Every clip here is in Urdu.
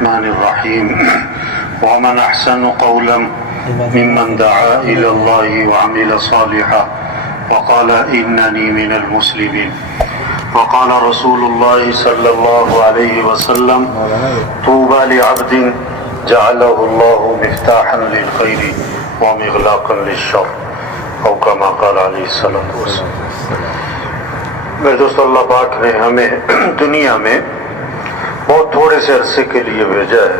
الرحمن الرحيم ومن أحسن قولا ممن دعا إلى الله وعمل صالحا وقال إنني من المسلمين وقال رسول الله صلى الله عليه وسلم طوبى لعبد جعله الله مفتاحا للخير ومغلاقا للشر او كما قال عليه الصلاة والسلام۔ میرے دوستو، اللہ پاک نے ہمیں دنیا میں بہت تھوڑے سے عرصے کے لیے بھیجا ہے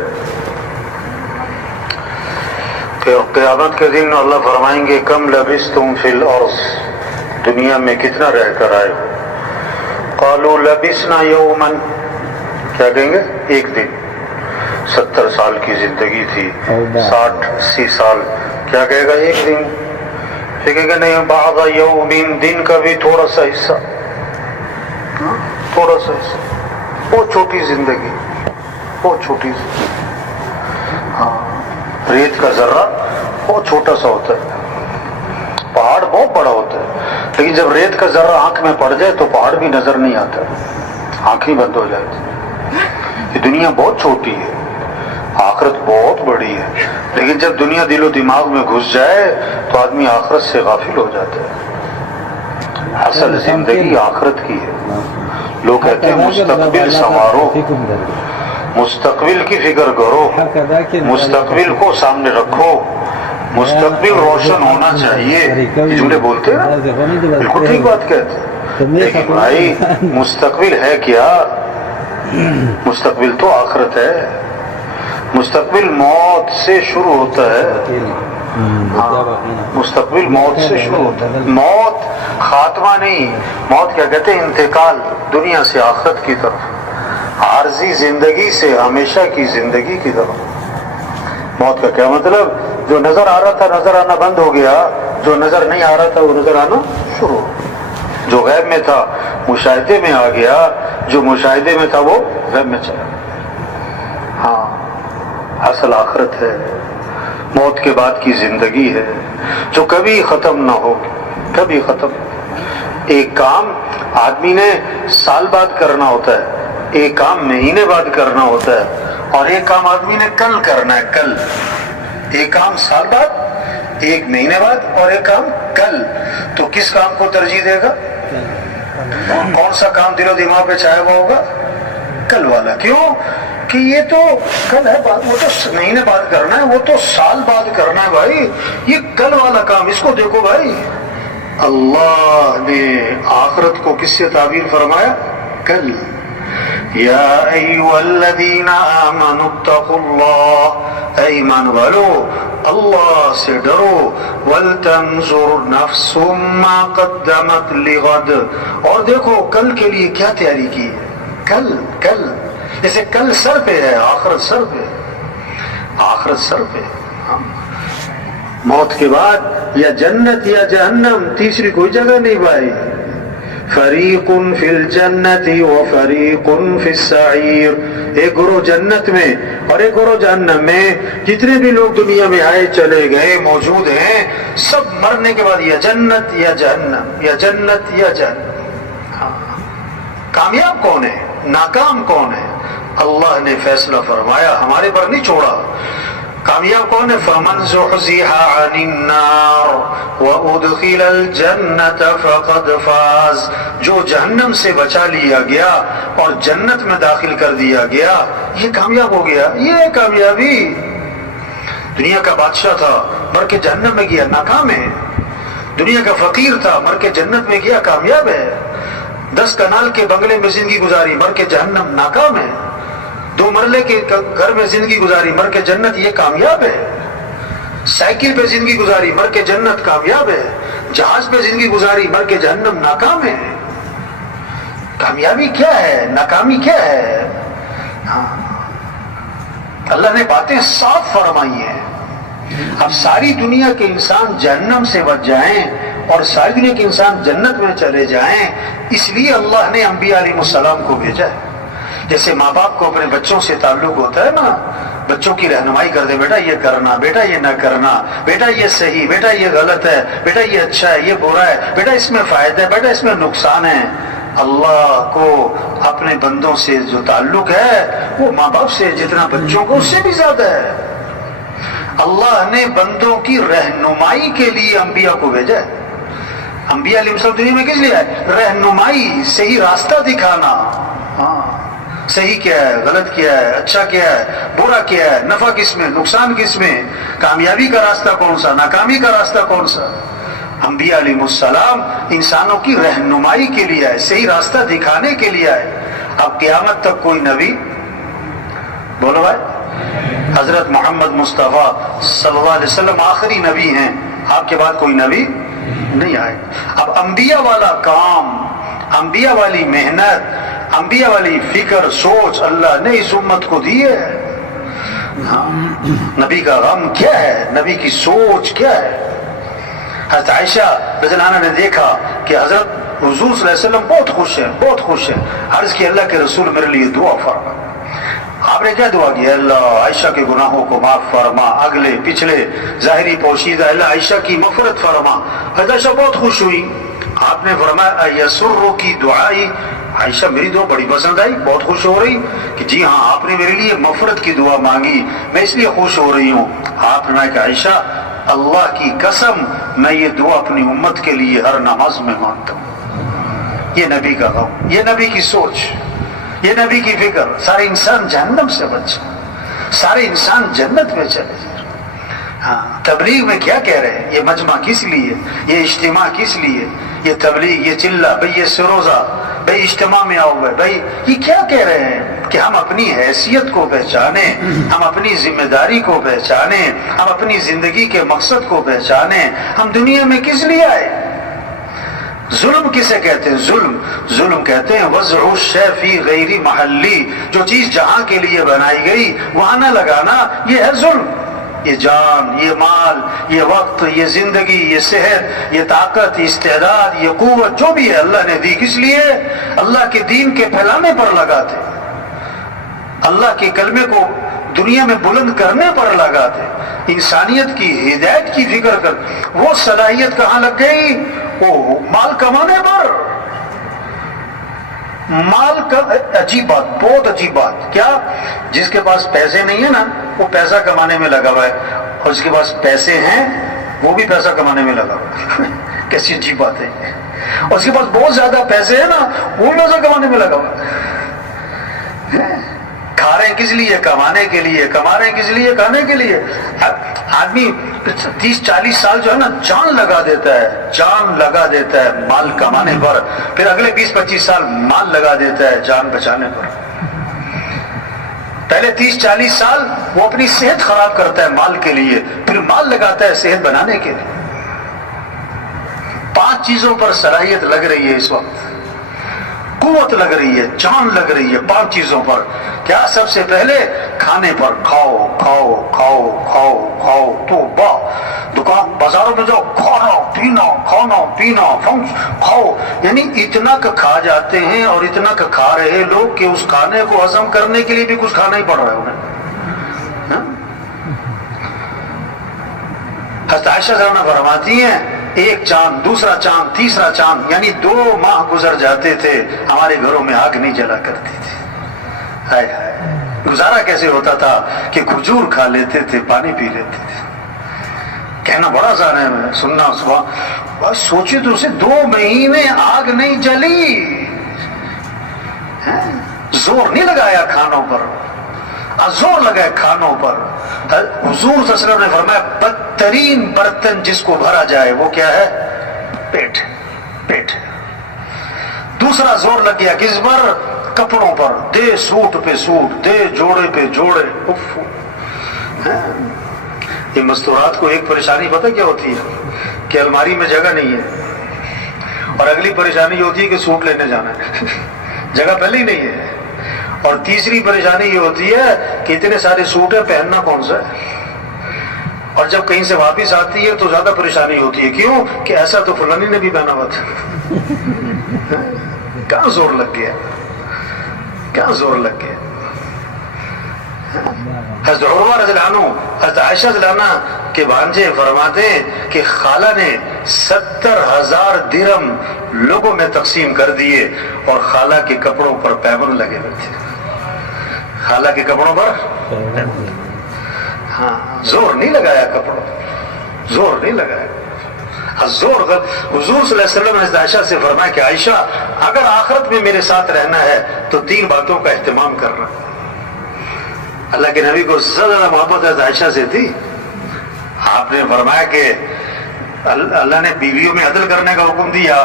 کہ قیامت کے دن اللہ فرمائیں گے کم لبثتم فی الارض، دنیا میں کتنا رہ کر آئے ہو؟ قالوا لبثنا یوما، کیا کہیں گے؟ ایک دن۔ 70 سال کی زندگی تھی، 60-80 سال، کیا کہے گا؟ ایک دن۔ پھر کہے گا نہیں، بعض یوم، دن کا بھی تھوڑا سا حصہ، تھوڑا سا حصہ، بہت چھوٹی زندگی، بہت چھوٹی زندگی۔ ہاں، ریت کا ذرہ بہت چھوٹا سا ہوتا ہے، پہاڑ بہت بڑا ہوتا ہے، لیکن جب ریت کا ذرہ آنکھ میں پڑ جائے تو پہاڑ بھی نظر نہیں آتا، آنکھیں بند ہو جاتی۔ یہ دنیا بہت چھوٹی ہے، آخرت بہت بڑی ہے، لیکن جب دنیا دل و دماغ میں گھس جائے تو آدمی آخرت سے غافل ہو جاتا ہے۔ اصل زندگی آخرت کی ہے۔ لوگ کہتے ہیں مستقبل سنوارو، مستقبل کی فکر کرو، مستقبل کو سامنے رکھو، مستقبل روشن ہونا چاہیے، یہ جملے بولتے ہیں، بالکل ٹھیک بات کہتے ہیں، لیکن بھائی مستقبل ہے کیا؟ مستقبل تو آخرت ہے۔ مستقبل موت سے شروع ہوتا ہے، مستقبل موت سے شروع ہوتا ہے۔ موت خاتمہ نہیں، موت کیا کہتے ہیں؟ انتقال دنیا سے آخرت کی طرف، عارضی زندگی سے ہمیشہ کی زندگی کی طرف۔ موت کا کیا مطلب؟ جو نظر آ رہا تھا نظر آنا بند ہو گیا، جو نظر نہیں آ رہا تھا وہ نظر آنا شروع ہو گیا، جو غیب میں تھا مشاہدے میں آ گیا، جو مشاہدے میں تھا وہ غیب میں چلا گیا۔ ہاں، اصل آخرت ہے، موت کے بعد کی زندگی ہے جو کبھی ختم نہ ہوگی، کبھی ختم۔ ایک کام آدمی نے سال بعد کرنا ہوتا ہے، ایک کام مہینے بعد کرنا ہوتا ہے، اور ایک کام آدمی نے کل کرنا ہے، کل۔ ایک کام سال بعد، ایک مہینے بعد، اور ایک کام کل۔ تو کس کام کو ترجیح دے گا؟ کون سا کام دل و دماغ پہ چھایا ہوا ہوگا؟ کل والا۔ کیوں کہ یہ تو کل ہے، وہ تو مہینے بعد کرنا ہے، وہ تو سال بعد کرنا ہے بھائی، یہ کل والا کام اس کو دیکھو بھائی۔ اللہ نے آخرت کو کس سے تعبیر فرمایا؟ کل۔ یا ایھا الذین آمنوا اتقوا اللہ، اے ایمان والو اللہ سے ڈرو، وَلْتَنْظُرْ نَفْسٌ مَّا قَدَّمَتْ لِغَدٍ، اور دیکھو کل کے لیے کیا تیاری کی ہے۔ کل، کل، جیسے کل سر پہ ہے، آخرت سر پہ، آخرت سر پہ۔ موت کے بعد یا جنت یا جہنم، تیسری کوئی جگہ نہیں بھائی۔ فریق فی الجنت و فریق فی السعیر، ایک گروہ جنت میں اور ایک گروہ جہنم میں۔ جتنے بھی لوگ دنیا میں آئے چلے گئے موجود ہیں، سب مرنے کے بعد یا جنت یا جہنم، یا جنت یا جہنم۔ ہاں، کامیاب کون ہے؟ ناکام کون ہے؟ اللہ نے فیصلہ فرمایا، ہمارے پر نہیں چھوڑا۔ کامیاب کون ہے؟ فَمَنْ زُحْزِحَ عَنِ النَّارِ وَأُدْخِلَ الْجَنَّةَ فَقَدْ فَازَ، جو جہنم سے بچا لیا گیا اور جنت میں داخل کر دیا گیا، یہ کامیاب ہو گیا۔ یہ کامیابی، دنیا کا بادشاہ تھا مر کے جہنم میں گیا، ناکام ہے۔ دنیا کا فقیر تھا مر کے جنت میں گیا، کامیاب ہے۔ 10 کنال کے بنگلے میں زندگی گزاری، مر کے جہنم، ناکام ہے۔ 2 مرلے کے گھر میں زندگی گزاری، مر کے جنت، یہ کامیاب ہے۔ سائیکل پہ زندگی گزاری، مر کے جنت، کامیاب ہے۔ جہاز پہ زندگی گزاری، مر کے جہنم، ناکام ہے۔ کامیابی کیا ہے؟ ناکامی کیا ہے؟ ہاں، اللہ نے باتیں صاف فرمائی ہیں۔ اب ساری دنیا کے انسان جہنم سے بچ جائیں اور ساری دنیا کے انسان جنت میں چلے جائیں، اس لیے اللہ نے انبیاء علیہ السلام کو بھیجا ہے۔ جیسے ماں باپ کو اپنے بچوں سے تعلق ہوتا ہے نا، بچوں کی رہنمائی کر دے، بیٹا یہ کرنا، بیٹا یہ نہ کرنا، بیٹا یہ صحیح، بیٹا یہ غلط ہے، بیٹا یہ اچھا ہے، یہ برا ہے، بیٹا اس میں فائدہ ہے، بیٹا اس میں نقصان ہے۔ اللہ کو اپنے بندوں سے جو تعلق ہے وہ ماں باپ سے جتنا بچوں کو اس سے بھی زیادہ ہے. اللہ نے بندوں کی رہنمائی کے لیے انبیاء کو بھیجا ہے. انبیاء علیہ السلام دنیا میں کس لیے ہے؟ رہنمائی، صحیح راستہ دکھانا. ہاں، صحیح کیا ہے، غلط کیا ہے، اچھا کیا ہے، برا کیا ہے، نفع کس میں، نقصان کس میں، کامیابی کا راستہ کون سا، ناکامی کا راستہ کون سا. انبیاء علیہ السلام انسانوں کی رہنمائی کے لیے ہے، صحیح راستہ دکھانے کے لیے ہے. اب قیامت تک کوئی نبی، بولو بھائی، حضرت محمد مصطفیٰ صلی اللہ علیہ وسلم آخری نبی ہیں، آپ کے بعد کوئی نبی نہیں آئے. اب انبیاء والا کام، انبیاء والی محنت، انبیاء والی فکر، سوچ اللہ نے اس امت کو دی ہے. ہاں، نبی کا غم کیا ہے، نبی کی سوچ کیا ہے. حضرت عائشہ رضی اللہ عنہا نے دیکھا کہ حضرت حضور صلی اللہ علیہ وسلم بہت خوش ہیں، بہت خوش ہیں. عرض کی اللہ کے رسول میرے لیے دعا فرما. آپ نے کیا دعا کی؟ اللہ عائشہ کے گناہوں کو معاف فرما، اگلے پچھلے ظاہری پوشیدہ، اللہ عائشہ کی مغفرت فرما. حضرت عائشہ بہت خوش ہوئی. آپ نے فرمایا یسرو کی دعائی، عائشہ میری دعا بڑی پسند آئی، بہت خوش ہو رہی کہ جی ہاں آپ نے میرے لیے مغفرت کی دعا مانگی، میں اس لیے خوش ہو رہی ہوں. آپ نے کہا عائشہ اللہ کی قسم میں یہ دعا اپنی امت کے لیے ہر نماز میں مانگتا ہوں. یہ نبی کا غم، یہ نبی کی سوچ، یہ نبی کی فکر. سارے انسان جہنم سے بچ، سارے انسان جنت میں چلے جائیں. ہاں، تبلیغ میں کیا کہہ رہے ہیں؟ یہ مجمع کس لیے، یہ اجتماع کس لیے، یہ تبلیغ، یہ چلہ بھائی، یہ سروزہ بھائی، اجتماع میں آؤ بھائی، یہ کیا کہہ رہے ہیں؟ کہ ہم اپنی حیثیت کو پہچانیں، ہم اپنی ذمہ داری کو پہچانیں، ہم اپنی زندگی کے مقصد کو پہچانیں. ہم دنیا میں کس لیے آئے؟ ظلم کسے کہتے ہیں؟ ظلم کہتے ہیں وضع الشیء فی غیر محلی، جو چیز جہاں کے لیے بنائی گئی وہاں نہ لگانا، یہ ہے ظلم. یہ جان، یہ مال، یہ وقت، یہ زندگی، یہ صحت، یہ طاقت، یہ استعداد، یہ قوت جو بھی ہے اللہ نے دی کس لیے؟ اللہ کے دین کے پھیلانے پر لگاتے، اللہ کے کلمے کو دنیا میں بلند کرنے پر لگاتے، انسانیت کی ہدایت کی فکر کر. وہ صلاحیت کہاں لگ گئی؟ وہ مال کمانے پر. مال کا عجیب بات، بہت عجیب بات. کیا؟ جس کے پاس پیسے نہیں ہیں نا وہ پیسہ کمانے میں لگا ہوا ہے، اور جس کے پاس پیسے ہیں وہ بھی پیسہ کمانے میں لگا ہوا ہے. کیسی عجیب بات ہے. اور اس کے پاس بہت زیادہ پیسے ہیں نا وہ بھی پیسہ کمانے میں لگا ہوا ہے. کھا رہے ہیں کس لیے؟ کمانے کے لیے. کما رہے ہیں کس لیے؟ کھانے کے لیے. آدمی 30-40 سال جو ہے نا جان لگا دیتا ہے، جان لگا دیتا ہے مال کمانے پر، پھر اگلے 20-25 سال مال لگا دیتا ہے جان بچانے پر. پہلے 30-40 سال وہ اپنی صحت خراب کرتا ہے مال کے لیے، پھر مال لگاتا ہے صحت بنانے کے لیے. 5 چیزوں پر صلاحیت لگ رہی ہے اس وقت، قوت لگ رہی ہے، جان لگ رہی ہے 5 چیزوں پر. کیا؟ سب سے پہلے کھانے پر. کھاؤ کھاؤ کھاؤ کھاؤ کھاؤ تو دکان بازاروں میں جاؤ، کھانا پینا کھانا پینا کھاؤ. یعنی اتنا کا کھا جاتے ہیں اور اتنا کا کھا رہے لوگ کہ اس کھانے کو ہضم کرنے کے لیے بھی کچھ کھانا ہی پڑ رہا ہے انہیں. حضرت عائشہ زانہ فرماتی ہیں ایک چاند، دوسرا چاند، تیسرا چاند، یعنی 2 ماہ گزر جاتے تھے ہمارے گھروں میں آگ نہیں جلا کرتی تھی. ہائے ہائے، گزارا کیسے ہوتا تھا کہ کھجور کھا لیتے تھے، پانی پی لیتے تھے. کہنا بڑا آسان ہے، سننا صبح. بس سوچے تو اسے 2 مہینے آگ نہیں جلی، زور نہیں لگایا کھانوں پر، زور لگا کھانوں پر. حضور صلی اللہ علیہ وسلم نے فرمایا بدترین برتن جس کو بھرا جائے وہ کیا ہے؟ پیٹ. پیٹ. دوسرا زور لگ گیا کس پر؟ کپڑوں پر. دے سوٹ پہ سوٹ، دے جوڑے پہ جوڑے. یہ مستورات کو ایک پریشانی پتہ کیا ہوتی ہے؟ کہ الماری میں جگہ نہیں ہے، اور اگلی پریشانی یہ ہوتی ہے کہ سوٹ لینے جانا ہے، جگہ پہلے ہی نہیں ہے. اور تیسری پریشانی یہ ہوتی ہے کہ اتنے سارے سوٹ ہیں، پہننا کون سا ہے. اور جب کہیں سے واپس آتی ہے تو زیادہ پریشانی ہوتی ہے. کیوں؟ کہ ایسا تو فلانی نے بھی پہنا ہوا تھا. کہاں زور لگ گیا، کہاں زور لگ گیا. حضرت عروہ رضی اللہ عنہ، حضرت عائشہ رضی اللہ عنہ کے بھانجے فرماتے ہیں کہ خالہ نے 70,000 درہم لوگوں میں تقسیم کر دیے اور خالہ کے کپڑوں پر پیبند لگے ہوئے تھے. خالہ کے کپڑوں پر ہاں زور نہیں لگایا، کپڑوں زور نہیں لگایا. حضور صلی اللہ علیہ وسلم نے عائشہ سے فرمایا کہ عائشہ اگر آخرت میں میرے ساتھ رہنا ہے تو 3 باتوں کا اہتمام کرنا. اللہ کے نبی کو زیادہ محبت عائشہ سے تھی. آپ نے فرمایا کہ اللہ نے بیویوں میں عدل کرنے کا حکم دیا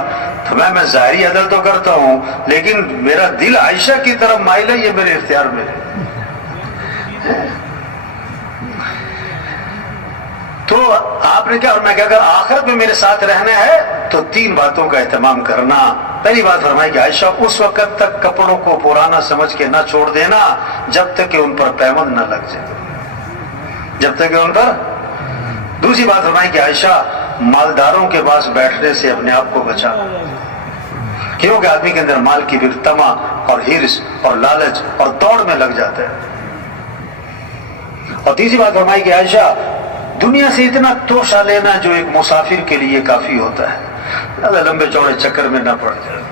تو میں ظاہری عدل تو کرتا ہوں لیکن میرا دل عائشہ کی طرف مائل ہے، یہ میرے اختیار میں ہے. تو آپ نے کیا فرمایا کہ اگر آخرت میں میرے ساتھ رہنا ہے تو 3 باتوں کا اہتمام کرنا. پہلی بات فرمائی کہ عائشہ اس وقت تک کپڑوں کو پرانا سمجھ کے نہ چھوڑ دینا جب تک کہ ان پر پیوند نہ لگ جائے، جب تک کہ ان پر. دوسری بات فرمائی کہ عائشہ مالداروں کے پاس بیٹھنے سے اپنے آپ کو بچانا، کیونکہ آدمی کے اندر مال کی پھر طمع اور حرص اور لالچ اور دوڑ میں لگ جاتا ہے. اور تیسری بات فرمائی کہ عائشہ دنیا سے اتنا توشہ لینا جو ایک مسافر کے لیے کافی ہوتا ہے، زیادہ لمبے چوڑے چکر میں نہ پڑ جائے.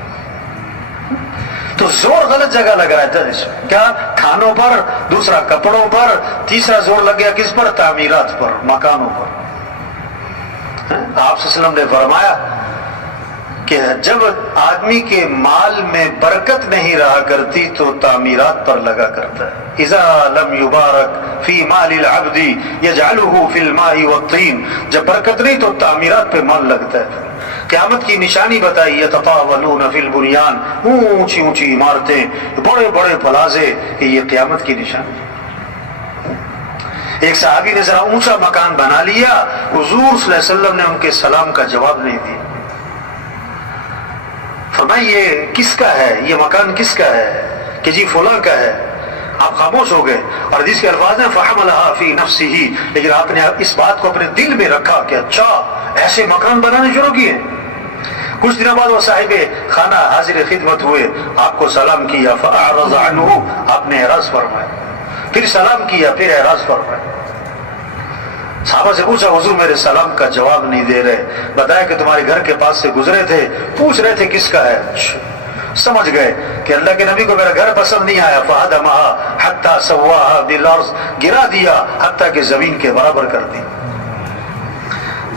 تو زور غلط جگہ لگایا تھا اس میں، کیا کھانوں پر، دوسرا کپڑوں پر، تیسرا زور لگ گیا کس پر؟ تعمیرات پر، مکانوں پر. آپ صلی اللہ علیہ وسلم نے فرمایا کہ جب آدمی کے مال میں برکت نہیں رہا کرتی تو تعمیرات پر لگا کرتا ہے. اذا لم یبارک فی مال العبد یجعلہ فی الماء والطین، جب برکت نہیں تو تعمیرات پہ مال لگتا ہے. قیامت کی نشانی بتائی، یتطاولون فی البنیان، اونچی اونچی عمارتیں، بڑے بڑے پلازے، کہ یہ قیامت کی نشانی. ایک صحابی نے ذرا اونچا مکان بنا لیا، حضور صلی اللہ علیہ وسلم نے ان کے سلام کا جواب نہیں دیا. فرمایا یہ کس کا ہے، یہ مکان کس کا ہے؟ کہ جی فلاں کا ہے. آپ خاموش ہو گئے. اور حدیث کے الفاظ ہیں فَحَمَلَهَا فِي نَفْسِهِ، لیکن آپ نے اس بات کو اپنے دل میں رکھا کہ اچھا ایسے مکان بنانے شروع کیے. کچھ دنوں بعد وہ صاحب خانہ حاضر خدمت ہوئے، آپ کو سلام کیا، فَأَعْرَضَ عَنْهُ، آپ نے اعراض فرمایا. پھر سلام کیا، پھر اعراض فرمایا. صحابہ سے پوچھا حضور میرے سلام کا جواب نہیں دے رہے. بتایا کہ تمہارے گھر کے پاس سے گزرے تھے، پوچھ رہے تھے کس کا ہے. سمجھ گئے کہ اللہ کے نبی کو میرا گھر پسند نہیں آیا. فَهَدَمَهَا حَتَّى سَوَّاهَا بِالْأَرْضِ، گرا دیا حتیٰ کہ زمین کے برابر کر دی.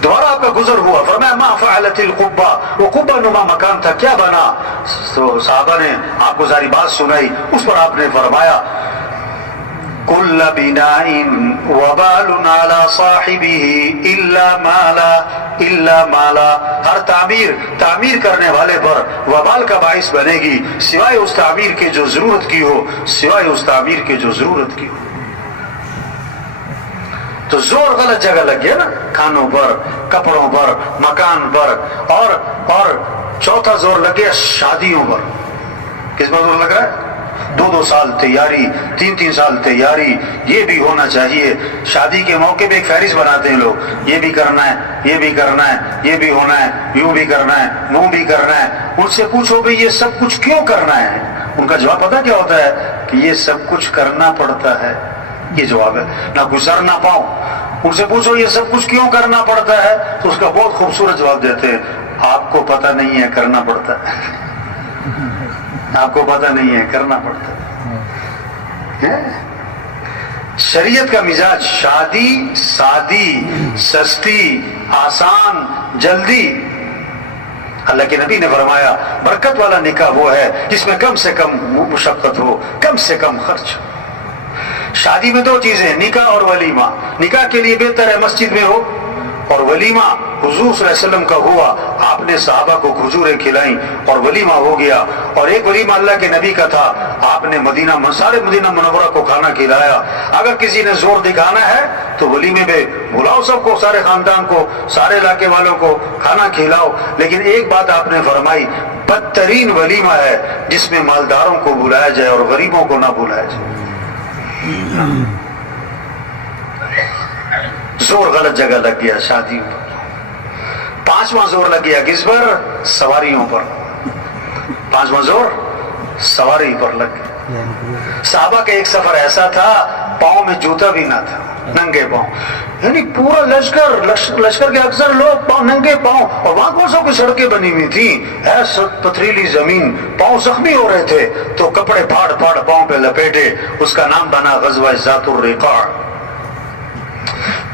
دوبارہ آپ کا گزر ہوا، فرمایا ما فعلت القبہ، وہ قبہ نما مکان تھا کیا بنا؟ تو صحابہ نے آپ کو ساری بات سنائی. اس پر آپ نے فرمایا کل بناء وبال على صاحبه الا مالا، ہر تعمیر کرنے والے پر وبال کا باعث بنے گی سوائے اس تعمیر کے جو ضرورت کی ہو، سوائے اس تعمیر کے جو ضرورت کی ہو. تو زور غلط جگہ لگ گیا نا، کھانوں پر، کپڑوں پر، مکان پر. اور چوتھا زور لگ گیا شادیوں پر. کس پر زور لگ رہا ہے؟ 2 سال تیاری، 3 سال تیاری. یہ بھی ہونا چاہیے. شادی کے موقع پہ ایک فہرست بناتے ہیں لوگ، یہ بھی کرنا ہے، یہ بھی کرنا ہے، یہ بھی ہونا ہے، یوں بھی کرنا ہے، نوں بھی کرنا ہے. ان سے پوچھو بھئی یہ سب کچھ کیوں کرنا ہے؟ ان کا جواب پتہ کیا ہوتا ہے؟ کہ یہ سب کچھ کرنا پڑتا ہے. یہ جواب ہے، نہ گزر نہ پاؤں. ان سے پوچھو یہ سب کچھ کیوں کرنا پڑتا ہے تو اس کا بہت خوبصورت جواب دیتے ہیں، آپ کو پتہ نہیں ہے کرنا پڑتا ہے. آپ کو پتہ نہیں ہے کرنا پڑتا ہے. شریعت کا مزاج شادی سادی، سستی، آسان، جلدی. اللہ کے نبی نے فرمایا برکت والا نکاح وہ ہے جس میں کم سے کم مشقت ہو، کم سے کم خرچ. شادی میں 2 چیزیں، نکاح اور ولیمہ. نکاح کے لیے بہتر ہے مسجد میں ہو، اور ولیمہ حضور صلی اللہ علیہ وسلم کا ہوا، آپ نے صحابہ کو کھجوریں کھلائیں اور ولیمہ ہو گیا. اور ایک ولیمہ اللہ کے نبی کا تھا، آپ نے سارے مدینہ منورہ کو کھانا کھلایا. اگر کسی نے زور دکھانا ہے تو ولیمے میں بلاؤ سب کو، سارے خاندان کو، سارے علاقے والوں کو کھانا کھلاؤ. لیکن ایک بات آپ نے فرمائی، بدترین ولیمہ ہے جس میں مالداروں کو بلایا جائے اور غریبوں کو نہ بلایا جائے. زور غلط جگہ لگ گیا شادیوں پر. 5واں زور لگ گیا کس پر؟ سواریوں پر. 5واں زور سواری پر لگ گیا. صحابہ کا ایک سفر ایسا تھا پاؤں میں جوتا بھی نہ تھا. ننگے پاؤں، یعنی پورا لشکر کے اکثر لوگ پاؤں ننگے پاؤں، اور وہاں کون سا کوئی سڑکیں بنی ہوئی تھی، ایسا پتھریلی زمین، پاؤں زخمی ہو رہے تھے تو کپڑے پھاڑ پھاڑ پاؤں پہ لپیٹے، اس کا نام بنا غزوہ ذات الرقاع۔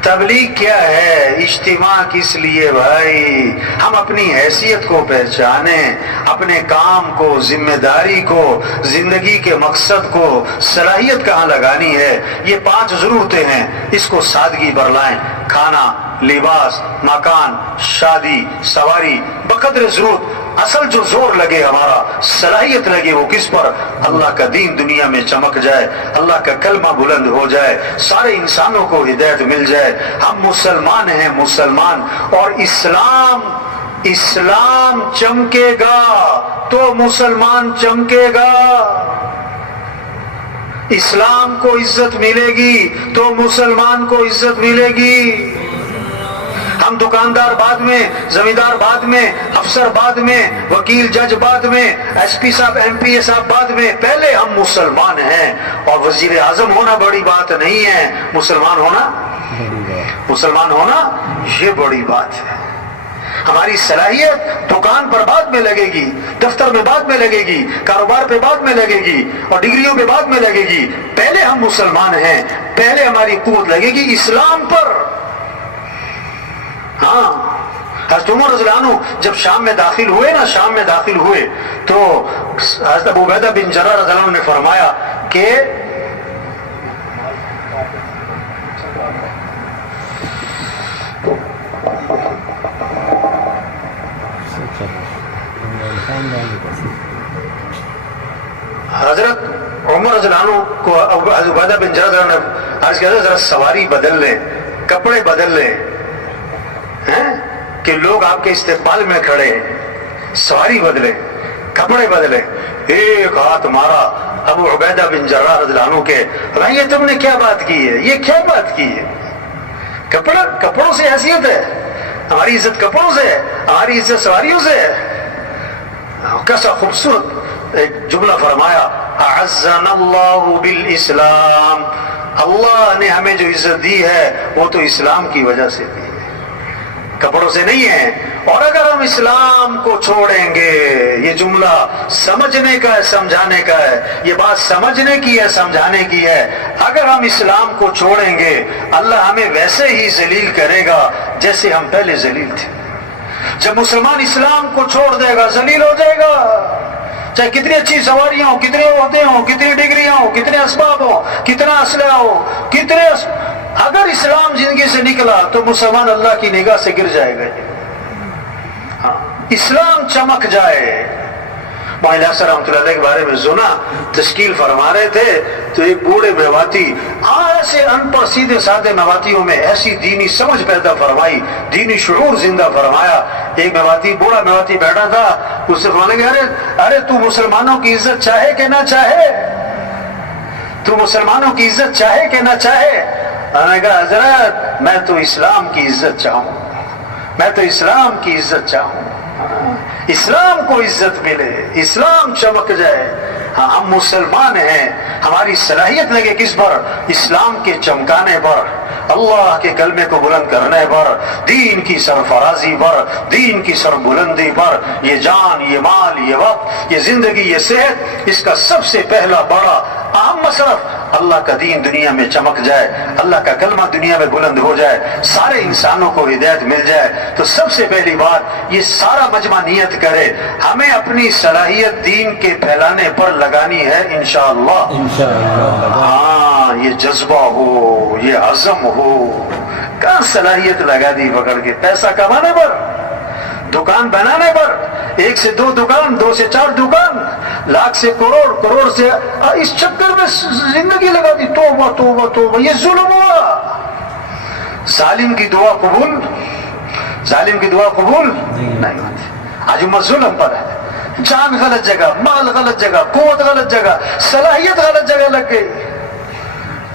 تبلیغ کیا ہے؟ اجتماع کس لیے بھائی؟ ہم اپنی حیثیت کو پہچانیں، اپنے کام کو، ذمہ داری کو، زندگی کے مقصد کو، صلاحیت کہاں لگانی ہے۔ یہ 5 ضرورتیں ہیں، اس کو سادگی پر لائیں۔ کھانا، لباس، مکان، شادی، سواری، بقدر ضرورت۔ اصل جو زور لگے، ہمارا صلاحیت لگے، وہ کس پر؟ اللہ کا دین دنیا میں چمک جائے، اللہ کا کلمہ بلند ہو جائے، سارے انسانوں کو ہدایت مل جائے۔ ہم مسلمان ہیں، مسلمان، اور اسلام چمکے گا تو مسلمان چمکے گا، اسلام کو عزت ملے گی تو مسلمان کو عزت ملے گی۔ ہم دکاندار بعد میں، زمیندار بعد میں، افسر بعد میں، وکیل جج بعد میں، ایس پی صاحب ایم پی صاحب بعد میں، پہلے ہم مسلمان ہیں۔ اور وزیر اعظم ہونا بڑی بات نہیں ہے، مسلمان ہونا یہ بڑی بات ہے۔ ہماری صلاحیت دکان پر بعد میں لگے گی، دفتر میں بعد میں لگے گی، کاروبار پہ بعد میں لگے گی، اور ڈگریوں پہ بعد میں لگے گی۔ پہلے ہم مسلمان ہیں، پہلے ہماری قوت لگے گی اسلام پر۔ ہاں، حضرت عمر رضی اللہ عنہ جب شام میں داخل ہوئے تو حضرت ابو عبیدہ بن جراح رضی اللہ عنہ نے فرمایا کہ حضرت عمر رضی اللہ عنہ کو حضرت عبیدہ بن جراح رضی اللہ عنہ نے عرض کیا، ذرا سواری بدل لیں، کپڑے بدل لیں، کہ لوگ آپ کے استقبال میں کھڑے ہیں، سواری بدلے، کپڑے بدلے۔ ایک ہاتھ مارا ابو عبیدہ بن جراح رضی اللہ عنہ کے، بھائی یہ تم نے کیا بات کی ہے، یہ کیا بات کی ہے؟ کپڑوں سے حیثیت ہے؟ ہماری عزت کپڑوں سے ہے؟ ہماری عزت سواریوں سے ہے؟ کیسا خوبصورت ایک جملہ فرمایا، اعزنا اللہ بالاسلام، اللہ نے ہمیں جو عزت دی ہے وہ تو اسلام کی وجہ سے دی ہے، کپڑوں سے نہیں ہے۔ اور اگر ہم اسلام کو چھوڑیں گے، یہ جملہ سمجھنے کا ہے، سمجھانے کا ہے، یہ بات سمجھنے کی ہے، سمجھانے کی ہے۔ اگر ہم اسلام کو چھوڑیں گے، اللہ ہمیں ویسے ہی ذلیل کرے گا جیسے ہم پہلے ذلیل تھے۔ جب مسلمان اسلام کو چھوڑ دے گا، ذلیل ہو جائے گا، چاہے کتنی اچھی سواریاں ہوں، کتنے عہدے ہوں، کتنی ڈگریاں ہوں، کتنے اسباب ہوں، کتنا اسلحہ ہو، اگر اسلام زندگی سے نکلا تو مسلمان اللہ کی نگاہ سے گر جائے گا۔ اسلام چمک جائے۔ مولانا حسن رحمۃ اللہ علیہ کے بارے میں سنا، تشکیل فرما رہے تھے تو ایک بوڑھے میواتی، ایسے ان پڑھ سیدھے سادے میواتیوں میں ایسی دینی سمجھ پیدا فرمائی، دینی شعور زندہ فرمایا۔ ایک میواتی، بوڑھا میواتی بیٹھا تھا، اس سے فرمانے لگے، ارے تو مسلمانوں کی عزت چاہے کہ نہ چاہے، تو مسلمانوں کی عزت چاہے کہ نہ چاہے؟ میں نے کہا حضرت میں تو اسلام کی عزت چاہوں، میں تو اسلام کی عزت چاہوں، اسلام کو عزت ملے، اسلام چمک جائے۔ ہاں ہم مسلمان ہیں، ہماری صلاحیت لگے کس پر؟ اسلام کے چمکانے پر، اللہ کے کلمے کو بلند کرنے پر، دین کی سرفرازی پر، دین کی سربلندی پر۔ یہ جان، یہ مال، یہ وقت، یہ زندگی، یہ صحت، اس کا سب سے پہلا بڑا اہم مصرف اللہ کا دین دنیا میں چمک جائے، اللہ کا کلمہ دنیا میں بلند ہو جائے، سارے انسانوں کو ہدایت مل جائے۔ تو سب سے پہلی بات یہ سارا مجمع نیت کرے، ہمیں اپنی صلاحیت دین کے پھیلانے پر لگانی ہے انشاءاللہ۔ ہاں، یہ جذبہ ہو، یہ عزم ہو۔ کہاں صلاحیت لگا دی پکڑ کے؟ پیسہ کمانے پر، دکان بنانے پر، 1 سے 2 دکان، 2 سے 4 دکان، لاکھ سے کروڑ، کروڑ سے، اس چکر میں زندگی لگا دی۔ توبہ توبہ توبہ، یہ ظلم ہوا۔ ظالم کی دعا قبول، ظالم کی دعا قبول نہیں ہوتی۔ آج امت ظلم پر ہے، جان غلط جگہ، مال غلط جگہ، قوت غلط جگہ، صلاحیت غلط جگہ لگ گئی۔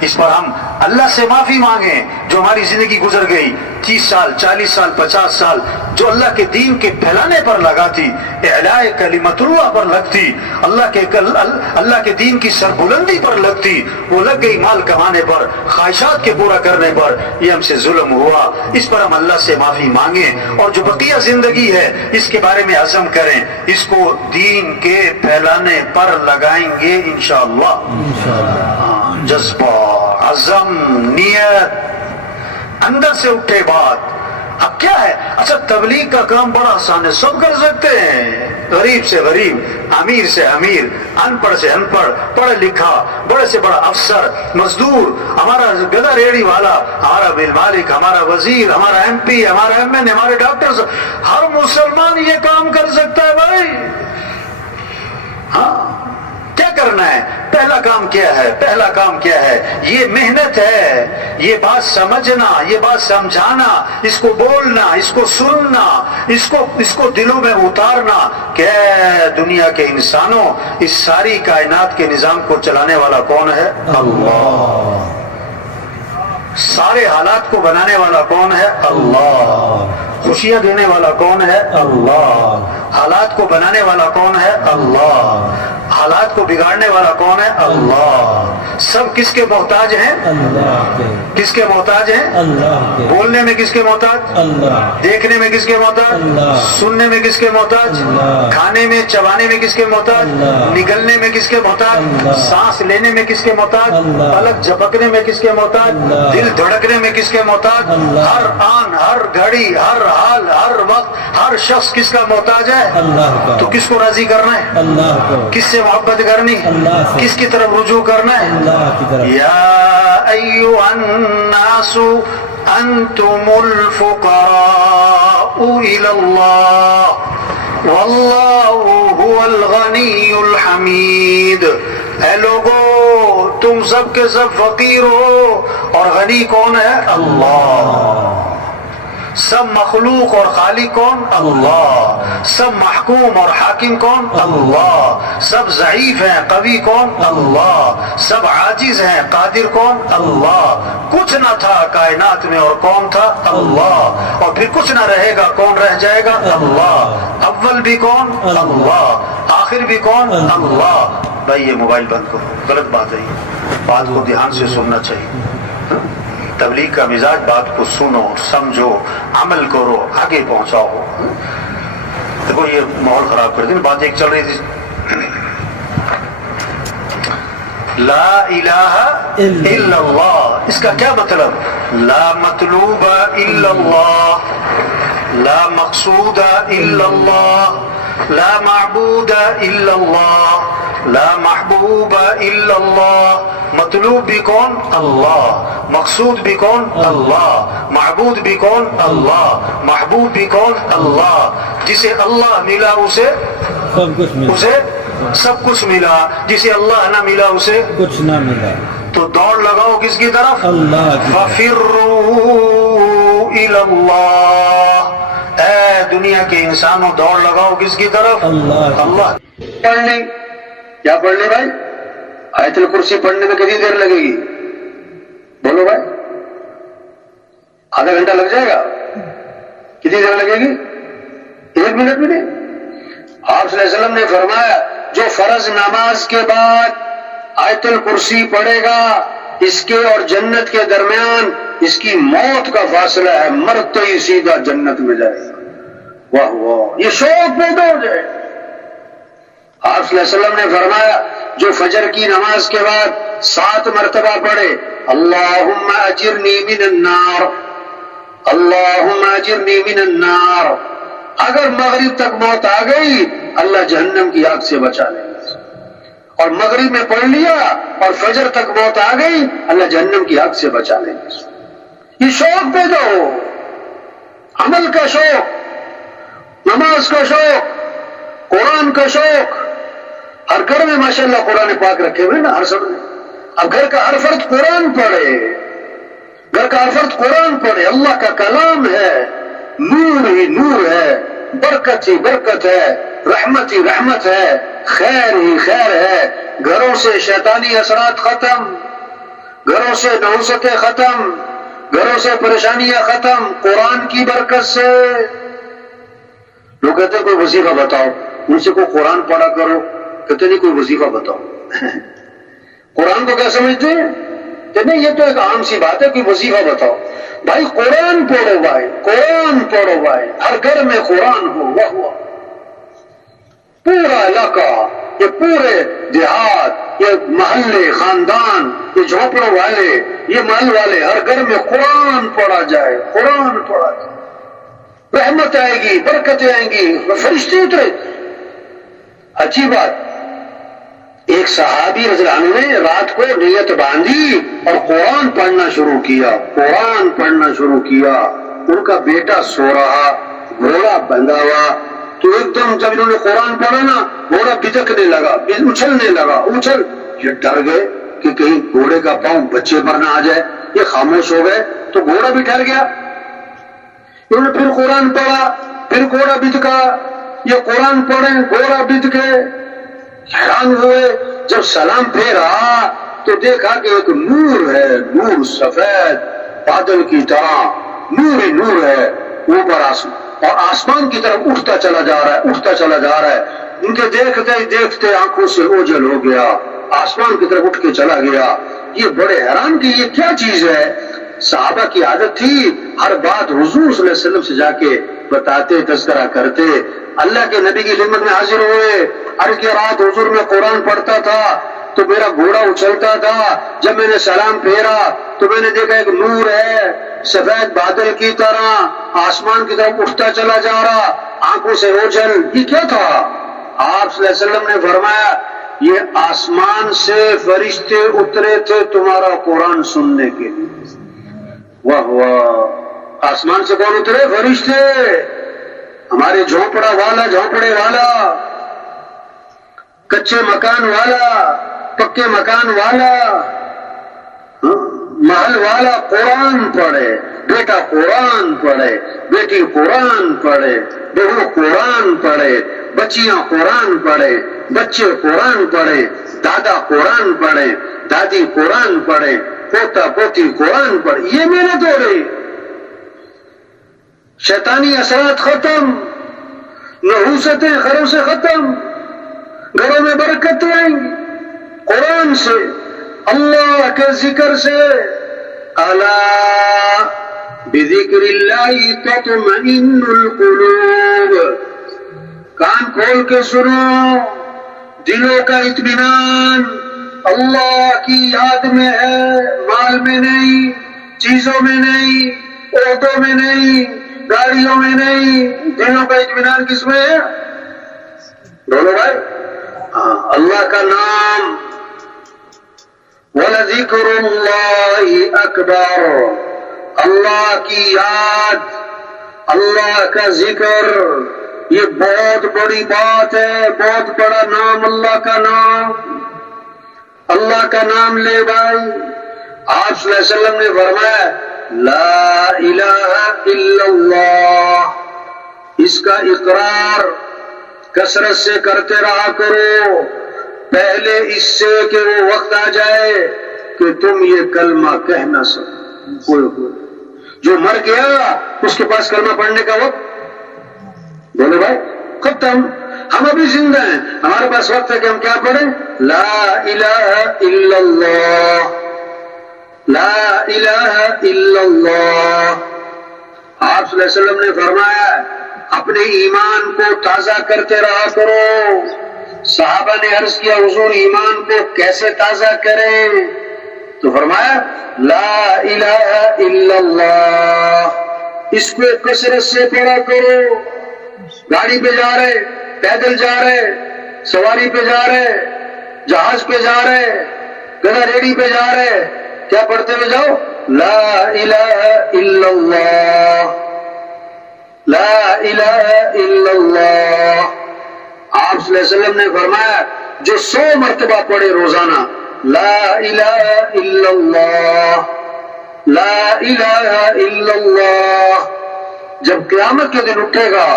اس پر ہم اللہ سے معافی مانگیں جو ہماری زندگی گزر گئی، 30 سال 40 سال 50 سال جو اللہ کے دین کے پھیلانے پر لگاتی، اعلاء کلمت اللہ پر لگتی، اللہ کے دین کی سربلندی پر لگتی، وہ لگ گئی مال کمانے پر، خواہشات کے پورا کرنے پر، یہ ہم سے ظلم ہوا، اس پر ہم اللہ سے معافی مانگیں، اور جو بقیہ زندگی ہے اس کے بارے میں عزم کریں، اس کو دین کے پھیلانے پر لگائیں گے انشاءاللہ۔ جذبہ، عزم، نیت، اندر سے اٹھے بات۔ اب کیا ہے؟ اچھا تبلیغ کا کام بڑا آسان ہے، سب کر سکتے ہیں، غریب سے غریب، امیر سے امیر، ان پڑھ سے ان پڑھ، پڑھ لکھا، بڑے سے بڑا افسر، مزدور، ہمارا گدا ریڑھی والا، ہمارا بل مالک، ہمارا وزیر، ہمارا ایم پی، ہمارا ایم این، ہمارے ڈاکٹر، ہر مسلمان یہ کام کر سکتا ہے بھائی۔ ہاں کیا کرنا ہے؟ پہلا کام کیا ہے؟ پہلا کام کیا ہے؟ یہ محنت ہے، یہ بات سمجھنا، یہ بات سمجھانا، اس کو بولنا، اس کو سننا، اس کو دلوں میں اتارنا کہ دنیا کے انسانوں، اس ساری کائنات کے نظام کو چلانے والا کون ہے؟ اللہ۔ سارے حالات کو بنانے والا کون ہے؟ اللہ۔ خوشیاں دینے والا کون ہے؟ اللہ۔ حالات کو بنانے والا کون ہے؟ اللہ۔ حالات کو بگاڑنے والا کون ہے؟ اللہ۔ سب کس کے محتاج ہیں؟ اللہ کے۔ کس کے محتاج ہیں؟ اللہ کے۔ بولنے میں کس کے محتاج؟ اللہ۔ دیکھنے میں کس کے محتاج؟ اللہ۔ سننے میں کس کے محتاج؟ اللہ۔ کھانے میں چبانے میں کس کے محتاج؟ اللہ۔ نگلنے میں کس کے محتاج؟ اللہ۔ سانس لینے میں کس کے محتاج؟ اللہ۔ پلک جھپکنے میں کس کے محتاج؟ اللہ۔ دل دھڑکنے میں کس کے محتاج؟ اللہ۔ ہر آن، ہر گھڑی، ہر حال، ہر وقت، ہر شخص کس کا محتاج ہے؟ اللہ کا۔ تو کس کو راضی کرنا ہے؟ اللہ کو۔ کس سے محبت کرنی؟ اللہ سے۔ کس کی طرف رجوع کرنا ہے؟ اللہ کی طرف۔ یا ایھا الناس انتم الفقراء الی اللہ واللہ هو الغنی الحمید۔ اے لوگو تم سب کے سب فقیر ہو، اور غنی کون ہے؟ اللہ۔ سب مخلوق اور خالق کون؟ اللہ۔ سب محکوم اور حاکم کون؟ اللہ۔ سب ضعیف ہیں، قوی کون؟ اللہ۔ سب عاجز ہیں، قادر کون؟ اللہ۔ کچھ نہ تھا کائنات میں اور کون تھا؟ اللہ۔ اور پھر کچھ نہ رہے گا، کون رہ جائے گا؟ اللہ۔ اول بھی کون؟ اللہ۔ آخر بھی کون؟ اللہ۔ بھائی یہ موبائل بند کرو، غلط بات ہے، بات کو دھیان سے سننا چاہیے۔ تبلیغ کا مزاج بات کو سنو، سمجھو، عمل کرو، آگے پہنچاؤ۔ دیکھو یہ ماحول خراب کر دی، بات ایک چل رہی تھی، لا الہ الا اللہ، اس کا کیا مطلب؟ لا مطلوب الا اللہ، لا مقصود الا اللہ، لا معبود الا اللہ، لا محبوب الا اللہ۔ مطلوب بھی کون؟ اللہ۔ مقصود بھی کون؟ اللہ۔ معبود بھی کون؟ اللہ۔ محبوب بھی کون؟ اللہ۔ جسے اللہ ملا اسے سب کچھ ملا، اسے سب کچھ ملا، جسے اللہ نہ ملا اسے کچھ نہ ملا۔ تو دوڑ لگاؤ کس کی طرف؟ اللہ کی۔ فَفِرُّوا إِلَى اللَّهِ، اے دنیا کے انسانوں دوڑ لگاؤ کس کی طرف؟ اللہ۔ اللہ پڑھنے کیا پڑھنے بھائی؟ آیت الکرسی پڑھنے میں کتنی دیر لگے گی؟ بولو بھائی، آدھا گھنٹہ لگ جائے گا؟ کتنی دیر لگے گی؟ 1 منٹ بھی نہیں۔ آپ صلی اللہ علیہ وسلم نے فرمایا جو فرض نماز کے بعد آیت الکرسی پڑھے گا، اس کے اور جنت کے درمیان اس کی موت کا فاصلہ ہے، مرتے ہی سیدھا جنت میں جائے گا۔ واہ واہ، یہ شوق پیدا ہو جائے۔ آپ صلی اللہ علیہ وسلم نے فرمایا جو فجر کی نماز کے بعد 7 مرتبہ پڑھے اللہم اجرنی من النار، اللہم اجرنی من النار، اگر مغرب تک موت آ گئی اللہ جہنم کی آگ سے بچا لے گا، اور مغرب میں پڑھ لیا اور فجر تک موت آ گئی اللہ جہنم کی آگ سے بچا لے گا۔ یہ شوق پیدا ہو، عمل کا شوق، نماز کا شوق، قرآن کا شوق۔ ہر گھر میں ماشاءاللہ قرآن پاک رکھے ہوئے نا، ہر سب نے۔ اب گھر کا ہر فرد قرآن پڑھے، گھر کا ہر فرد قرآن پڑھے، اللہ کا کلام ہے، نور ہی نور ہے، برکت ہی برکت ہے، رحمت ہی رحمت ہے، خیر ہی خیر ہے۔ گھروں سے شیطانی اثرات ختم، گھروں سے نحوستیں ختم، گھروں سے پریشانیاں ختم قرآن کی برکت سے۔ لوگ کہتے ہیں کوئی وظیفہ بتاؤ، ان سے کوئی قرآن پڑھا کرو، کہتے نہیں کوئی وظیفہ بتاؤ۔ قرآن کو کیا سمجھتے ہیں کہ نہیں یہ تو ایک عام سی بات ہے، کوئی وظیفہ بتاؤ۔ بھائی قرآن پڑھو بھائی، قرآن پڑھو بھائی، ہر گھر میں قرآن ہو۔ واہ واہ، پورا علاقہ، یہ پورے دیہات، یہ محلے، خاندان، یہ جھونپڑوں والے، یہ محل والے، ہر گھر میں قرآن پڑھا جائے، قرآن پڑھا جائے، رحمت آئے گی، برکتیں آئیں گی، فرشتے اترے۔ اچھی بات، ایک صحابی رضی اللہ عنہ نے رات کو نیت باندھی اور قرآن پڑھنا شروع کیا، قرآن پڑھنا شروع کیا۔ ان کا بیٹا سو رہا، گھوڑا بندھا ہوا، تو ایک دم جب انہوں نے قرآن پڑھا نا، گھوڑا بچکنے لگا، اچھلنے لگا، اچھل۔ یہ ڈر گئے کہ کہیں گھوڑے کا پاؤں بچے پر نہ آ جائے، یہ خاموش ہو گئے تو گھوڑا بھی ٹھہر گیا۔ انہوں نے پھر قرآن پڑھا، پھر گھوڑا بچکا، یہ قرآن پڑھے، گھوڑا بچکے، حیران ہوئے۔ جب سلام پھیرا تو دیکھا کہ ایک نور ہے، نور سفید بادل کی طرح، نور ہی نور ہے اوپر آسمان، اور آسمان کی طرف اٹھتا چلا جا رہا ہے، اٹھتا چلا جا رہا ہے۔ ان کے دیکھتے ہی دیکھتے آنکھوں سے اوجھل ہو گیا، آسمان کی طرف اٹھ کے چلا گیا۔ یہ بڑے حیران کہ یہ کیا چیز ہے۔ صحابہ کی عادت تھی ہر بات حضور صلی اللہ علیہ وسلم سے جا کے بتاتے، تذکرہ کرتے۔ اللہ کے نبی کی خدمت میں حاضر ہوئے، عرض کی رات حضور میں قرآن پڑھتا تھا تو میرا گھوڑا اچھلتا تھا، جب میں نے سلام پھیرا تو میں نے دیکھا ایک نور ہے سفید بادل کی طرح، آسمان کی طرف اٹھتا چلا جا رہا، آنکھوں سے اوجھل۔ یہ کیا تھا؟ آپ صلی اللہ علیہ وسلم نے فرمایا یہ آسمان سے فرشتے اترے تھے تمہارا قرآن سننے کے لیے۔ واہ واہ، آسمان سے کون اترے؟ فرشتے۔ ہمارے جھونپڑا والا، جھونپڑے والا، کچے مکان والا، پکے مکان والا، محل والا قرآن پڑھے، بیٹا قرآن پڑھے، بیٹی قرآن پڑھے، بہو قرآن پڑھے، بچیاں قرآن پڑھے، بچے قرآن پڑھے، دادا قرآن پڑھے، دادی قرآن پڑھے، پوتا پوتی قرآن پڑھے۔ یہ محنت ہو رہی، شیطانی اثرات ختم، نحوستیں گھروں سے ختم، گھروں میں برکتیں آئیں گی قرآن سے، اللہ کے ذکر سے۔ الا بذکر اللہ تطمئن القلوب، کان کھول کے سنو، دلوں کا اطمینان اللہ کی یاد میں ہے، مال میں نہیں، چیزوں میں نہیں، عہدوں میں نہیں، گاڑیوں میں نہیں، دلوں کا اطمینان کس میں ہے؟ بولو بھائی، اللہ کا نام۔ وَلَذِكْرُ اللَّهِ أَكْبَرُ، اللہ کی یاد، اللہ کا ذکر، یہ بہت بڑی بات ہے، بہت بڑا نام اللہ کا نام۔ اللہ کا نام لے بھائی۔ آپ صلی اللہ علیہ وسلم نے فرمایا لا الہ الا اللہ، اس کا اقرار کثرت سے کرتے رہا کرو، پہلے اس سے کہ وہ وقت آ جائے کہ تم یہ کلمہ کہہ نہ سکو۔ جو مر گیا اس کے پاس کلمہ پڑھنے کا وقت، بولے بھائی ختم۔ ہم ابھی زندہ ہیں، ہمارے پاس وقت ہے کہ ہم کیا پڑھیں؟ لا الہ الا اللہ، لا الہ الا اللہ۔ آپ صلی اللہ علیہ وسلم نے فرمایا اپنے ایمان کو تازہ کرتے رہا کرو۔ صحابہ نے عرض کیا حضور ایمان کو کیسے تازہ کریں؟ تو فرمایا لا الہ الا اللہ، اس کو کثرت سے پڑھا کرو۔ گاڑی پہ جا رہے، پیدل جا رہے، سواری پہ جا رہے، جہاز پہ جا رہے، گدا ریڑھی پہ جا رہے، کیا پڑھتے ہوئے جاؤ؟ لا الہ الا اللہ، لا الہ الا اللہ۔ آپ صلی اللہ علیہ وسلم نے فرمایا جو 100 مرتبہ پڑھے روزانہ لا الہ الا اللہ، لا الہ الا اللہ، جب قیامت کے دن اٹھے گا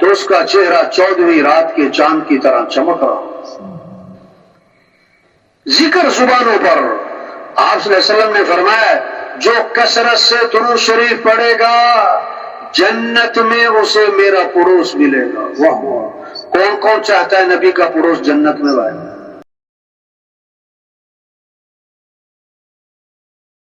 تو اس کا چہرہ 14ویں رات کے چاند کی طرح چمک رہا۔ ذکر زبانوں پر۔ آپ صلی اللہ علیہ وسلم نے فرمایا جو کثرت سے درود شریف پڑھے گا جنت میں اسے میرا پڑوس ملے گا۔ واہ واہ، کون کون چاہتا ہے نبی کا پڑوس جنت میں بھائی؟